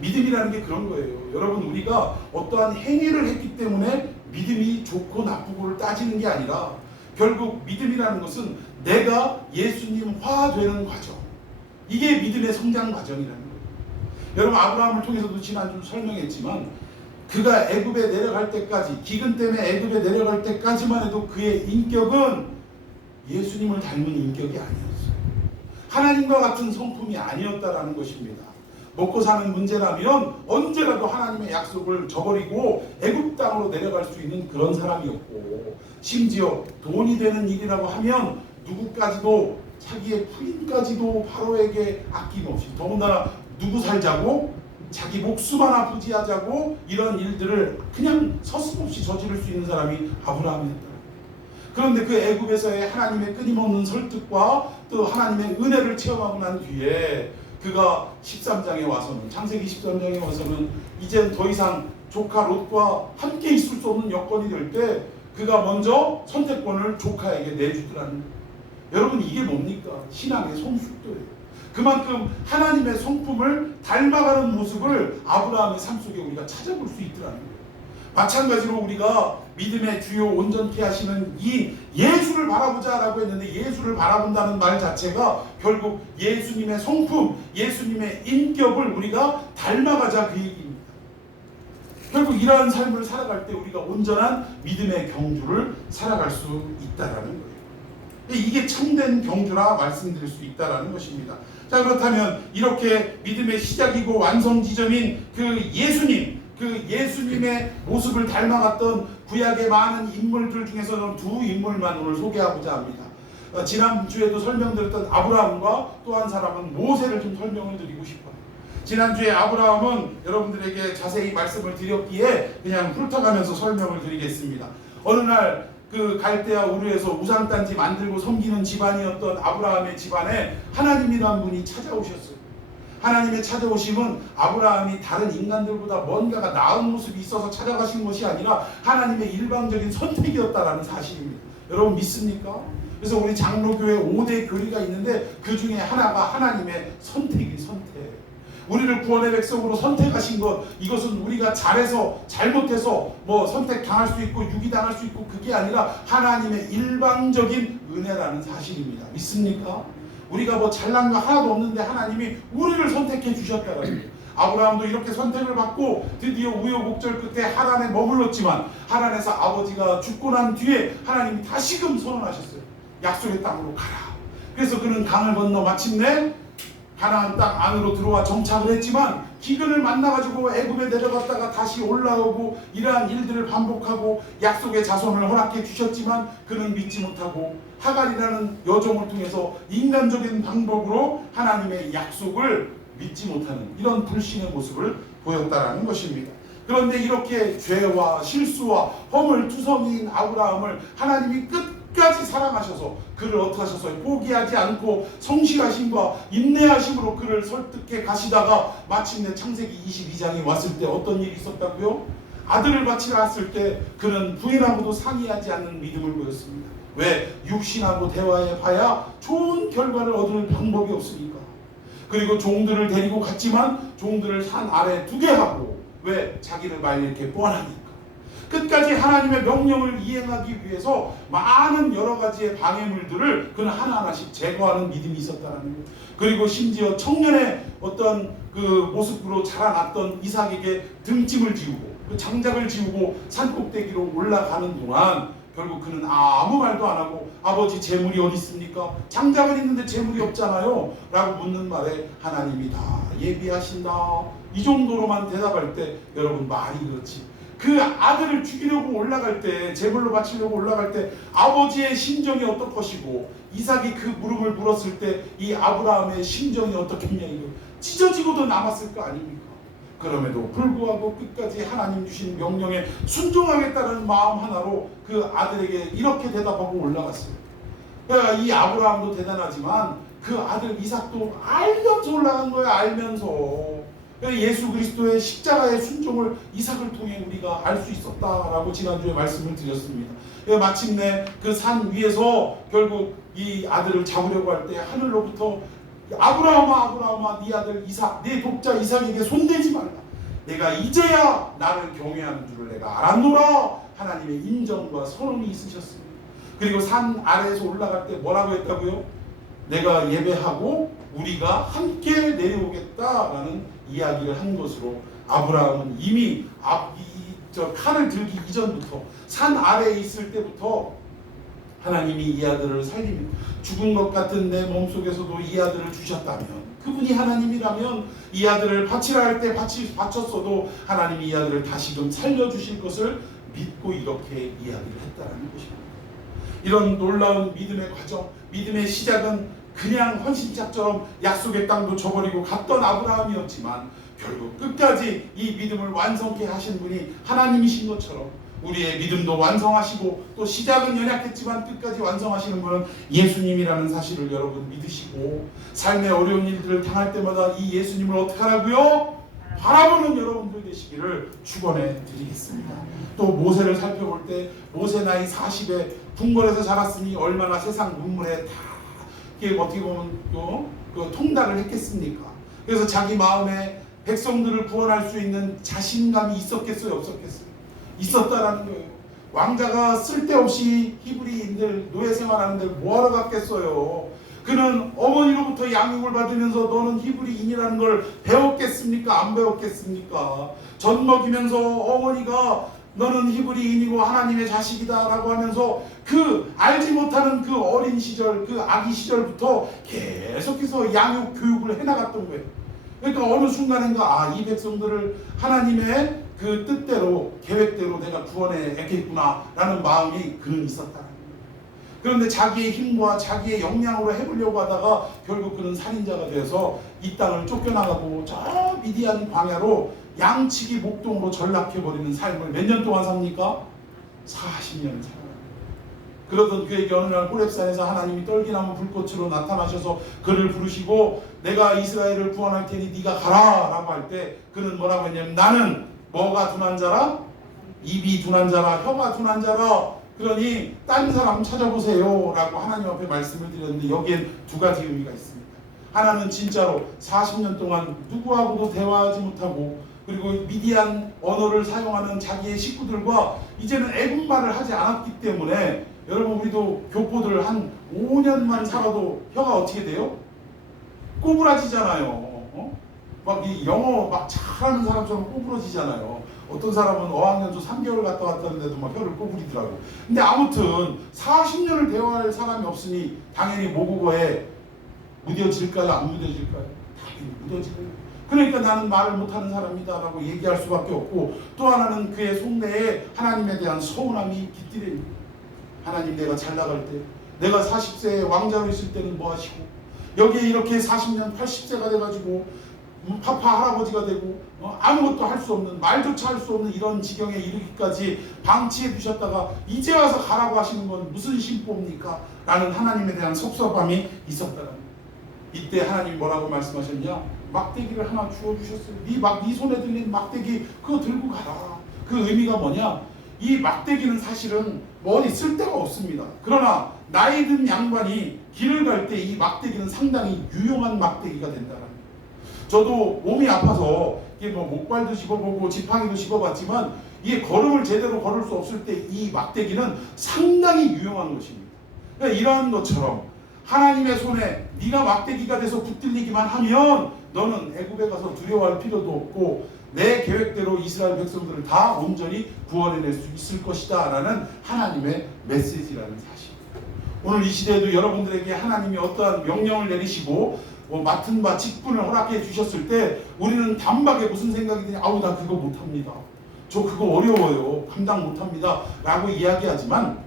믿음이라는 게 그런 거예요. 여러분, 우리가 어떠한 행위를 했기 때문에 믿음이 좋고 나쁘고를 따지는 게 아니라 결국 믿음이라는 것은 내가 예수님화 되는 과정, 이게 믿음의 성장 과정이라는 거예요. 여러분, 아브라함을 통해서도 지난주 설명했지만 그가 애굽에 내려갈 때까지, 기근 때문에 애굽에 내려갈 때까지만 해도 그의 인격은 예수님을 닮은 인격이 아니었어요. 하나님과 같은 성품이 아니었다라는 것입니다. 먹고 사는 문제라면 언제라도 하나님의 약속을 저버리고 애굽 땅으로 내려갈 수 있는 그런 사람이었고, 심지어 돈이 되는 일이라고 하면 누구까지도, 자기의 부인까지도 바로에게 아낌없이, 더군다나 누구 살자고, 자기 목숨 하나 부지하자고 이런 일들을 그냥 서슴없이 저지를 수 있는 사람이 아브라함이었다. 그런데 그 애굽에서의 하나님의 끊임없는 설득과 또 하나님의 은혜를 체험하고 난 뒤에 그가 13장에 와서는, 창세기 13장에 와서는 이제는 더 이상 조카 롯과 함께 있을 수 없는 여건이 될 때 그가 먼저 선택권을 조카에게 내주더라는 거예요. 여러분, 이게 뭡니까? 신앙의 성숙도예요. 그만큼 하나님의 성품을 닮아가는 모습을 아브라함의 삶 속에 우리가 찾아볼 수 있더라는 거예요. 마찬가지로 우리가 믿음의 주요 온전케 하시는 이 예수를 바라보자라고 했는데, 예수를 바라본다는 말 자체가 결국 예수님의 성품, 예수님의 인격을 우리가 닮아가자, 그 얘기입니다. 결국 이러한 삶을 살아갈 때 우리가 온전한 믿음의 경주를 살아갈 수 있다라는 거예요. 이게 참된 경주라 말씀드릴 수 있다라는 것입니다. 자, 그렇다면 이렇게 믿음의 시작이고 완성 지점인 그 예수님, 그 예수님의 모습을 닮아갔던 구약의 많은 인물들 중에서는 두 인물만 오늘 소개하고자 합니다. 지난주에도 설명드렸던 아브라함과 또 한 사람은 모세를 좀 설명을 드리고 싶어요. 지난주에 아브라함은 여러분들에게 자세히 말씀을 드렸기에 그냥 훑어가면서 설명을 드리겠습니다. 어느 날 그 갈대아 우르에서 우상단지 만들고 섬기는 집안이었던 아브라함의 집안에 하나님이란 분이 찾아오셨어요. 하나님의 찾아오심은 아브라함이 다른 인간들보다 뭔가가 나은 모습이 있어서 찾아가신 것이 아니라 하나님의 일방적인 선택이었다라는 사실입니다. 여러분 믿습니까? 그래서 우리 장로교회 5대 교리가 있는데 그 중에 하나가 하나님의 선택이 선택. 우리를 구원의 백성으로 선택하신 것, 이것은 우리가 잘해서 잘못해서 뭐 선택당할 수 있고 유기당할 수 있고 그게 아니라 하나님의 일방적인 은혜라는 사실입니다. 믿습니까? 우리가 뭐 잘난 거 하나도 없는데 하나님이 우리를 선택해 주셨다는 거예요. 아브라함도 이렇게 선택을 받고 드디어 우여곡절 끝에 하란에 머물렀지만 하란에서 아버지가 죽고 난 뒤에 하나님이 다시금 선언하셨어요. 약속의 땅으로 가라. 그래서 그는 강을 건너 마침내 가나안 땅 안으로 들어와 정착을 했지만 기근을 만나가지고 애굽에 내려갔다가 다시 올라오고 이러한 일들을 반복하고 약속의 자손을 허락해 주셨지만 그는 믿지 못하고 하갈이라는 여종을 통해서 인간적인 방법으로 하나님의 약속을 믿지 못하는 이런 불신의 모습을 보였다라는 것입니다. 그런데 이렇게 죄와 실수와 허물투성이인 아브라함을 하나님이 끝까지 사랑하셔서 그를 어떻게 하셨어요? 포기하지 않고 성실하심과 인내하심으로 그를 설득해 가시다가 마침내 창세기 22장이 왔을 때 어떤 일이 있었다고요? 아들을 바치러 왔을 때 그는 부인하고도 상의하지 않는 믿음을 보였습니다. 왜? 육신하고 대화해 봐야 좋은 결과를 얻을 방법이 없으니까. 그리고 종들을 데리고 갔지만 종들을 산 아래 두게 하고, 왜? 자기를 말 이렇게 뻔하니까. 끝까지 하나님의 명령을 이행하기 위해서 많은 여러 가지의 방해물들을 그는 하나하나씩 제거하는 믿음이 있었다는 거예요. 그리고 심지어 청년의 어떤 그 모습으로 자라났던 이삭에게 등짐을 지우고 그 장작을 지우고 산꼭대기로 올라가는 동안 결국 그는 아무 말도 안 하고 아버지 재물이 어디 있습니까? 장작은 있는데 재물이 없잖아요 라고 묻는 말에 하나님이 다 예비하신다. 이 정도로만 대답할 때 여러분 말이 그렇지. 그 아들을 죽이려고 올라갈 때, 제물로 바치려고 올라갈 때 아버지의 심정이 어떨 것이고 이삭이 그 물음을 물었을 때 이 아브라함의 심정이 어떻겠냐, 이거 찢어지고도 남았을 거 아닙니까? 그럼에도 불구하고 끝까지 하나님 주신 명령에 순종하겠다는 마음 하나로 그 아들에게 이렇게 대답하고 올라갔어요. 그러니까 이 아브라함도 대단하지만 그 아들 이삭도 알면서 올라간 거예요. 알면서. 예수 그리스도의 십자가의 순종을 이삭을 통해 우리가 알 수 있었다라고 지난주에 말씀을 드렸습니다. 마침내 그 산 위에서 결국 이 아들을 잡으려고 할 때 하늘로부터 아브라함아 아브라함아 네 아들 이삭, 네 독자 이삭에게 손대지 말라. 내가 이제야 나를 경외하는 줄을 내가 알았노라. 하나님의 인정과 선언이 있으셨습니다. 그리고 산 아래에서 올라갈 때 뭐라고 했다고요? 내가 예배하고 우리가 함께 내려오겠다라는 이야기를 한 것으로 아브라함은 이미 칼을 들기 이전부터 산 아래에 있을 때부터 하나님이 이 아들을 살리며 죽은 것 같은 내 몸속에서도 이 아들을 주셨다면, 그분이 하나님이라면 이 아들을 바치라 할 때 바쳤어도 하나님이 이 아들을 다시금 살려주실 것을 믿고 이렇게 이야기를 했다는 것입니다. 이런 놀라운 믿음의 과정, 믿음의 시작은 그냥 헌신짝처럼 약속의 땅도 저버리고 갔던 아브라함이었지만 결국 끝까지 이 믿음을 완성케 하신 분이 하나님이신 것처럼 우리의 믿음도 완성하시고 또 시작은 연약했지만 끝까지 완성하시는 분은 예수님이라는 사실을 여러분 믿으시고 삶의 어려운 일들을 당할 때마다 이 예수님을 어떻게 하라고요? 바라보는 여러분들 되시기를 축원해 드리겠습니다. 또 모세를 살펴볼 때 모세 나이 40에 궁궐에서 자랐으니 얼마나 세상 문물에 다 이게 어떻게 보면 그 통달을 했겠습니까? 그래서 자기 마음에 백성들을 구원할 수 있는 자신감이 있었겠어요, 없었겠어요? 있었다라는 거예요. 왕자가 쓸데없이 히브리인들 노예 생활하는데 뭐하러 갔겠어요? 그는 어머니로부터 양육을 받으면서 너는 히브리인이라는 걸 배웠겠습니까? 안 배웠겠습니까? 젖 먹이면서 어머니가 너는 히브리인이고 하나님의 자식이다 라고 하면서 그 알지 못하는 그 어린 시절, 그 아기 시절부터 계속해서 양육 교육을 해나갔던 거예요. 그러니까 어느 순간인가 이 백성들을 하나님의 그 뜻대로 계획대로 내가 구원해야겠구나 라는 마음이 그는 있었다. 그런데 자기의 힘과 자기의 역량으로 해보려고 하다가 결국 그는 살인자가 돼서 이 땅을 쫓겨나가고 저 미디안 광야로 양치기 목동으로 전락해버리는 삶을 몇 년 동안 삽니까? 40년 살아요. 그러던 그에게 어느 날 호렙산에서 하나님이 떨기나무 불꽃으로 나타나셔서 그를 부르시고 내가 이스라엘을 구원할 테니 네가 가라 라고 할 때 그는 뭐라고 했냐면 나는 뭐가 둔한 자라? 입이 둔한 자라, 혀가 둔한 자라. 그러니 딴 사람 찾아보세요 라고 하나님 앞에 말씀을 드렸는데 여기엔 두 가지 의미가 있습니다. 하나는 진짜로 40년 동안 누구하고도 대화하지 못하고 그리고 미디안 언어를 사용하는 자기의 식구들과 이제는 애국말을 하지 않았기 때문에 여러분 우리도 교포들 한 5년만 살아도 혀가 어떻게 돼요? 꼬부라지잖아요. 막 이 영어 막 잘하는 사람처럼 꼬부러지잖아요. 어떤 사람은 어학연수 3개월 갔다 왔다는데도 막 혀를 꼬부리더라고. 근데 아무튼 40년을 대화할 사람이 없으니 당연히 모국어에 무뎌질까요? 안 무뎌질까요? 당연히 무뎌지고요. 그러니까 나는 말을 못하는 사람이다 라고 얘기할 수밖에 없고 또 하나는 그의 속내에 하나님에 대한 서운함이 깃들입니다. 하나님 내가 잘 나갈 때 내가 40세에 왕자로 있을 때는 뭐 하시고 여기에 이렇게 40년 80세가 돼가지고 파파 할아버지가 되고 아무것도 할 수 없는 말조차 할 수 없는 이런 지경에 이르기까지 방치해 두셨다가 이제 와서 가라고 하시는 건 무슨 심보입니까? 라는 하나님에 대한 섭섭함이 있었다는 거예요. 이때 하나님이 뭐라고 말씀하셨냐? 막대기를 하나 주어주셨어요. 네 손에 들린 막대기 그거 들고 가라. 그 의미가 뭐냐? 이 막대기는 사실은 뭐 어디 쓸 데가 없습니다. 그러나 나이 든 양반이 길을 갈 때 이 막대기는 상당히 유용한 막대기가 된다는 거예요. 저도 몸이 아파서 이게 뭐 목발도 씹어보고 지팡이도 씹어봤지만 이게 걸음을 제대로 걸을 수 없을 때 이 막대기는 상당히 유용한 것입니다. 그러니까 이러한 것처럼 하나님의 손에 네가 막대기가 돼서 붙들리기만 하면 너는 애굽에 가서 두려워할 필요도 없고 내 계획대로 이스라엘 백성들을 다 온전히 구원해낼 수 있을 것이다 라는 하나님의 메시지라는 사실. 오늘 이 시대에도 여러분들에게 하나님이 어떠한 명령을 내리시고 맡은 바 직분을 허락해 주셨을 때 우리는 단박에 무슨 생각이 드냐? 아우 나 그거 못합니다. 저 그거 어려워요. 감당 못합니다. 라고 이야기하지만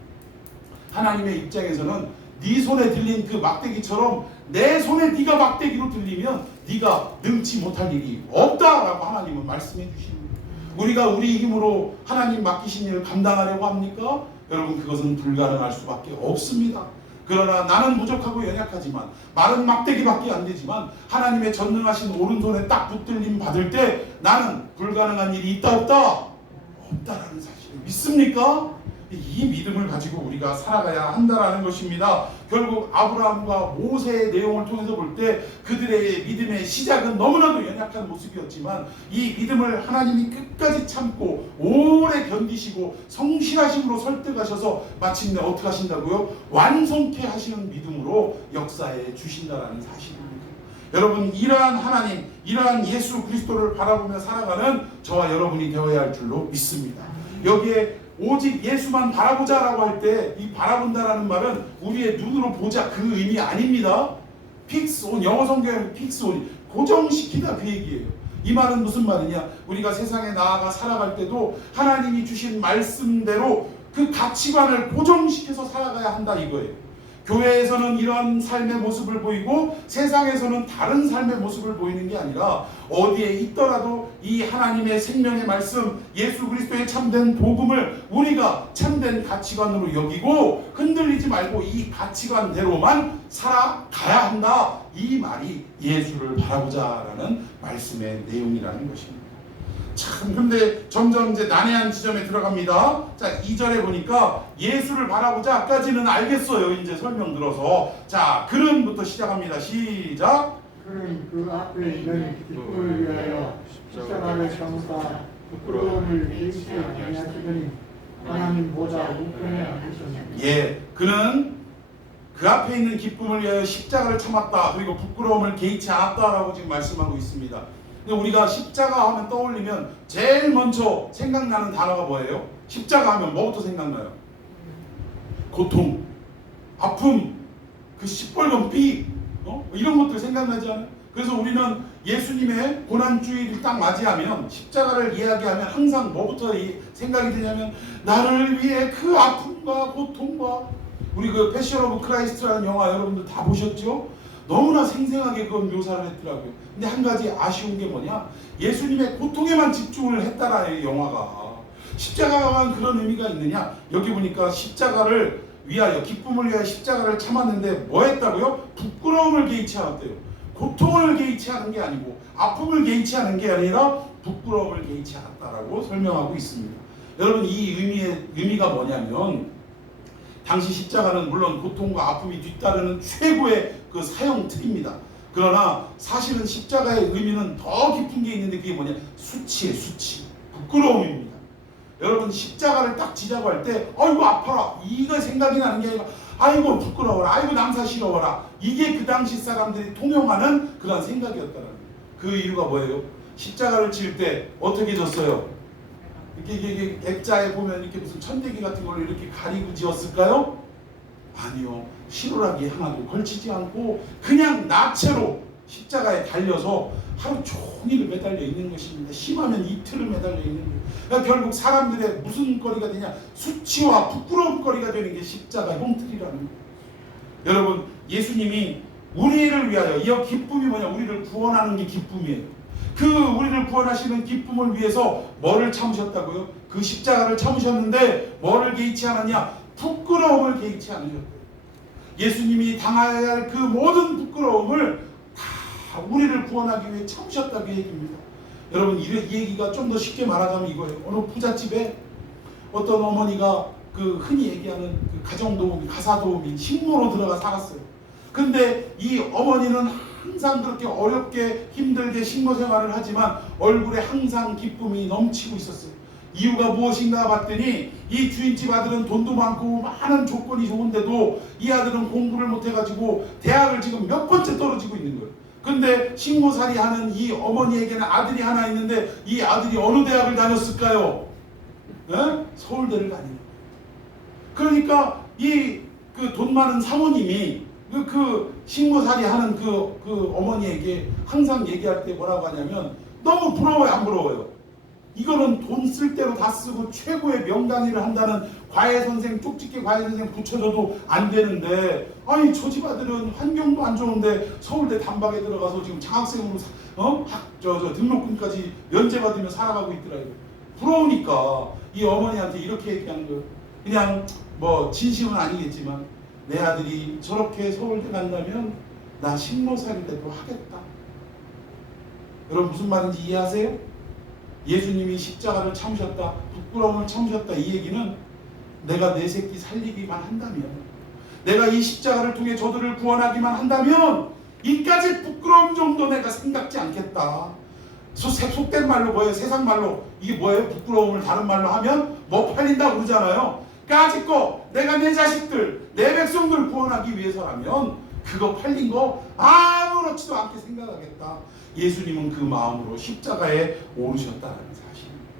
하나님의 입장에서는 네 손에 들린 그 막대기처럼 내 손에 네가 막대기로 들리면 네가 능치 못할 일이 없다라고 하나님은 말씀해 주십니다. 우리가 우리 힘으로 하나님 맡기신 일을 감당하려고 합니까? 여러분 그것은 불가능할 수밖에 없습니다. 그러나 나는 부족하고 연약하지만 마른 막대기밖에 안 되지만 하나님의 전능하신 오른손에 딱 붙들림 받을 때 나는 불가능한 일이 있다 없다? 없다라는 사실을 믿습니까? 이 믿음을 가지고 우리가 살아가야 한다라는 것입니다. 결국 아브라함과 모세의 내용을 통해서 볼 때 그들의 믿음의 시작은 너무나도 연약한 모습이었지만 이 믿음을 하나님이 끝까지 참고 오래 견디시고 성실하심으로 설득하셔서 마침내 어떻게 하신다고요? 완성케 하시는 믿음으로 역사해 주신다라는 사실입니다. 여러분 이러한 하나님, 이러한 예수 그리스도를 바라보며 살아가는 저와 여러분이 되어야 할 줄로 믿습니다. 여기에 오직 예수만 바라보자라고 할 때 이 바라본다라는 말은 우리의 눈으로 보자 그 의미 아닙니다. 픽스 온, 영어 성경에는 픽스 온, 고정시키다 그 얘기예요. 이 말은 무슨 말이냐? 우리가 세상에 나아가 살아갈 때도 하나님이 주신 말씀대로 그 가치관을 고정시켜서 살아가야 한다 이거예요. 교회에서는 이런 삶의 모습을 보이고 세상에서는 다른 삶의 모습을 보이는 게 아니라 어디에 있더라도 이 하나님의 생명의 말씀, 예수 그리스도의 참된 복음을 우리가 참된 가치관으로 여기고 흔들리지 말고 이 가치관대로만 살아가야 한다. 이 말이 예수를 바라보자라는 말씀의 내용이라는 것입니다. 참, 근데 점점 이제 난해한 지점에 들어갑니다. 자, 2절에 보니까 예수를 바라보자까지는 알겠어요. 이제 설명 들어서. 자, 그는부터 시작합니다. 시작. 그는 그 앞에 있는 기쁨을 위하여 십자가를 참으사 부끄러움을 개의치 아니하시더니 하나님 보좌 우편에 앉으셨느니라. 예, 그는 그 앞에 있는 기쁨을 위하여 십자가를 참았다. 그리고 부끄러움을 개의치 않았다라고 지금 말씀하고 있습니다. 근데 우리가 십자가 하면 떠올리면 제일 먼저 생각나는 단어가 뭐예요? 십자가 하면 뭐부터 생각나요? 고통, 아픔, 그 시뻘건 피, 이런 것들 생각나지 않아요? 그래서 우리는 예수님의 고난주의를 딱 맞이하면 십자가를 이야기하면 항상 뭐부터 생각이 드냐면 나를 위해 그 아픔과 고통과 우리 그 패션 오브 크라이스트라는 영화 여러분들 다 보셨죠? 너무나 생생하게 그건 묘사를 했더라고요. 근데 한 가지 아쉬운 게 뭐냐? 예수님의 고통에만 집중을 했다라는 영화가. 십자가가 그런 의미가 있느냐? 여기 보니까 십자가를 위하여, 기쁨을 위하여 십자가를 참았는데 뭐 했다고요? 부끄러움을 개의치 않았대요. 고통을 개의치 않은 게 아니고 아픔을 개의치 않은 게 아니라 부끄러움을 개의치 않았다라고 설명하고 있습니다. 여러분, 이 의미가 뭐냐면 당시 십자가는 물론 고통과 아픔이 뒤따르는 최고의 그 사형 틀입니다. 그러나 사실은 십자가의 의미는 더 깊은 게 있는데 그게 뭐냐? 수치예요, 수치. 부끄러움입니다. 여러분, 십자가를 딱 지자고 할 때 아이고 아파라 이거 생각이 나는 게 아니라 아이고 부끄러워라, 아이고 남사시러워라, 이게 그 당시 사람들이 통용하는 그런 생각이었다는 거예요. 그 이유가 뭐예요? 십자가를 칠 때 어떻게 졌어요? 이게 액자에 보면 이렇게 무슨 천대기 같은 걸로 이렇게 가리고 지었을까요? 아니요. 실오라기 하나도 걸치지 않고 그냥 나체로 십자가에 달려서 하루 종일 매달려 있는 것입니다. 심하면 이틀을 매달려 있는 거예요. 그러니까 결국 사람들의 무슨 거리가 되냐? 수치와 부끄러움 거리가 되는 게 십자가 형틀이라는 거예요. 여러분, 예수님이 우리를 위하여, 이 기쁨이 뭐냐? 우리를 구원하는 게 기쁨이에요. 그 우리를 구원하시는 기쁨을 위해서 뭐를 참으셨다고요? 그 십자가를 참으셨는데 뭐를 개의치 않았냐? 부끄러움을 개의치 않으셨대요. 예수님이 당해야 할 그 모든 부끄러움을 다 우리를 구원하기 위해 참으셨다고 얘기입니다. 여러분, 이 얘기가 좀 더 쉽게 말하자면 이거예요. 어느 부잣집에 어떤 어머니가 그 흔히 얘기하는 그 가정도우미, 가사도우미, 식모로 들어가 살았어요. 근데 이 어머니는 항상 그렇게 어렵게 힘들게 식모 생활을 하지만 얼굴에 항상 기쁨이 넘치고 있었어요. 이유가 무엇인가 봤더니 이 주인집 아들은 돈도 많고 많은 조건이 좋은데도 이 아들은 공부를 못해가지고 대학을 지금 몇 번째 떨어지고 있는 거예요. 근데 식모살이 하는 이 어머니에게는 아들이 하나 있는데 이 아들이 어느 대학을 다녔을까요? 서울대를 다니는 거예요. 그러니까 이 그 돈 많은 사모님이 그 식모살이 하는 그 어머니에게 항상 얘기할 때 뭐라고 하냐면 너무 부러워요, 안 부러워요? 이거는 돈 쓸 대로 다 쓰고 최고의 명강의를 한다는 과외선생, 쪽집게 과외선생 붙여줘도 안 되는데 아니 저 집 아들은 환경도 안 좋은데 서울대 단박에 들어가서 지금 장학생으로 등록금까지 면제받으며 살아가고 있더라고요. 부러우니까 이 어머니한테 이렇게 얘기하는 거예요. 그냥 뭐 진심은 아니겠지만 내 아들이 저렇게 서울대 간다면 나 식모살이라도 하겠다. 여러분, 무슨 말인지 이해하세요? 예수님이 십자가를 참으셨다, 부끄러움을 참으셨다, 이 얘기는 내가 내 새끼 살리기만 한다면, 내가 이 십자가를 통해 저들을 구원하기만 한다면 이까지 부끄러움 정도 내가 생각지 않겠다. 속된 말로 뭐예요? 세상 말로 이게 뭐예요? 부끄러움을 다른 말로 하면 뭐 팔린다고 그러잖아요. 까짓거 내가 내 자식들, 내 백성들 구원하기 위해서라면 그거 팔린 거 아무렇지도 않게 생각하겠다. 예수님은 그 마음으로 십자가에 오르셨다는 사실입니다.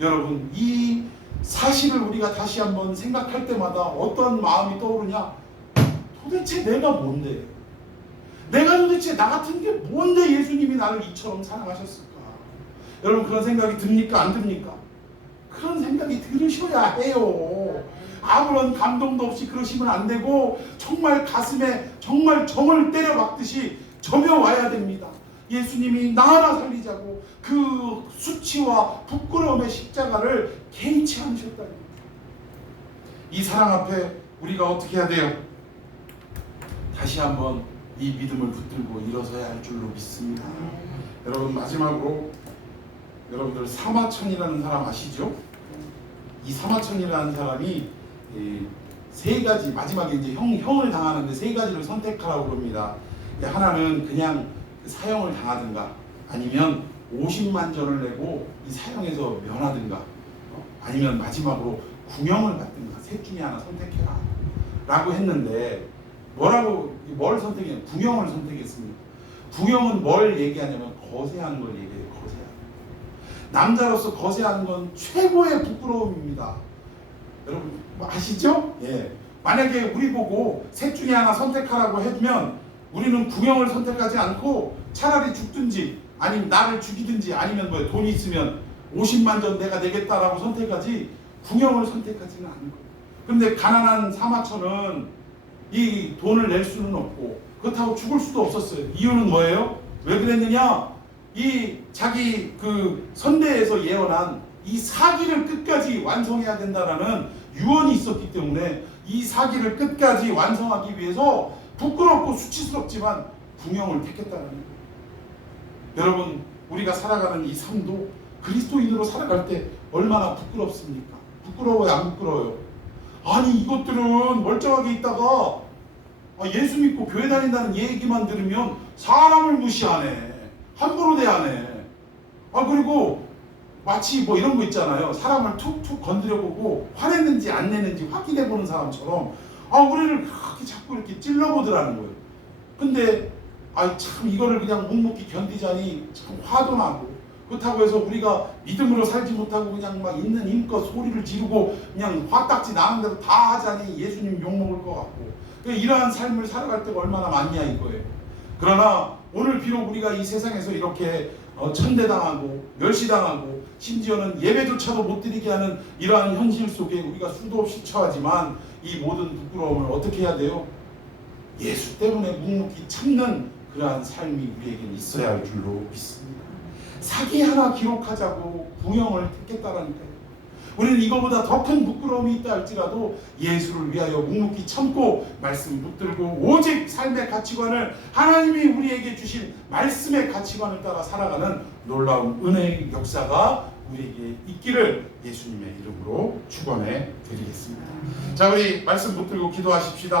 여러분, 이 사실을 우리가 다시 한번 생각할 때마다 어떤 마음이 떠오르냐? 도대체 내가 뭔데? 내가 도대체 나 같은 게 뭔데 예수님이 나를 이처럼 사랑하셨을까? 여러분, 그런 생각이 듭니까? 안 듭니까? 그런 생각이 들으셔야 해요. 아무런 감동도 없이 그러시면 안 되고 정말 가슴에 정말 정을 때려 박듯이 점여와야 됩니다. 예수님이 나 하나 살리자고 그 수치와 부끄러움의 십자가를 개의치 않으셨다는 겁니다. 이 사랑 앞에 우리가 어떻게 해야 돼요? 다시 한번 이 믿음을 붙들고 일어서야 할 줄로 믿습니다. 여러분, 마지막으로 여러분들 사마천이라는 사람 아시죠? 이 사마천이라는 사람이 세 가지, 마지막에 이제 형을 당하는데 세 가지를 선택하라고 그럽니다. 하나는 그냥 사형을 당하든가, 아니면 50만 전을 내고 이 사형에서 면하든가, 아니면 마지막으로 궁형을 받든가, 셋 중에 하나 선택해라 라고 했는데, 뭘 선택해요? 궁형을 선택했습니다. 궁형은 뭘 얘기하냐면 거세하는 걸 얘기해요. 거세하는 거. 남자로서 거세하는 건 최고의 부끄러움입니다. 여러분 뭐 아시죠? 예. 만약에 우리 보고 셋 중에 하나 선택하라고 해주면 우리는 궁형을 선택하지 않고 차라리 죽든지, 아니면 나를 죽이든지, 아니면 뭐 돈이 있으면 50만 전 내가 내겠다라고 선택하지 궁형을 선택하지는 않는 거예요. 그런데 가난한 사마천은 이 돈을 낼 수는 없고 그렇다고 죽을 수도 없었어요. 이유는 뭐예요? 왜 그랬느냐? 이 자기 그 선대에서 예언한 이 사기를 끝까지 완성해야 된다라는 유언이 있었기 때문에 이 사기를 끝까지 완성하기 위해서 부끄럽고 수치스럽지만 궁형을 택했다는 거예요. 여러분, 우리가 살아가는 이 삶도 그리스도인으로 살아갈 때 얼마나 부끄럽습니까? 부끄러워요, 안 부끄러워요? 아니, 이것들은 멀쩡하게 있다가 예수 믿고 교회 다닌다는 얘기만 들으면 사람을 무시하네, 함부로 대하네. 그리고 마치 뭐 이런 거 있잖아요. 사람을 툭툭 건드려보고 화냈는지 안 내는지 확인해보는 사람처럼 우리를 그렇게 자꾸 이렇게 찔러보더라는 거예요. 근데 참 이거를 그냥 묵묵히 견디자니 참 화도 나고, 그렇다고 해서 우리가 믿음으로 살지 못하고 그냥 막 있는 힘껏 소리를 지르고 그냥 화딱지 나는 대로 다 하자니 예수님 욕먹을 것 같고, 이러한 삶을 살아갈 때가 얼마나 많냐 이거예요. 그러나 오늘 비록 우리가 이 세상에서 이렇게 천대당하고 멸시당하고 심지어는 예배조차도 못 드리게 하는 이러한 현실 속에 우리가 수도 없이 처하지만 이 모든 부끄러움을 어떻게 해야 돼요? 예수 때문에 묵묵히 참는 그러한 삶이 우리에게는 있어야 할 줄로 믿습니다. 사기 하나 기록하자고 궁형을 택했다라니까요. 우리는 이거보다 더 큰 부끄러움이 있다 할지라도 예수를 위하여 묵묵히 참고 말씀 붙들고 오직 삶의 가치관을, 하나님이 우리에게 주신 말씀의 가치관을 따라 살아가는 놀라운 은혜의 역사가 우리에게 있기를 예수님의 이름으로 축원해 드리겠습니다. 자, 우리 말씀 붙들고 기도하십시다.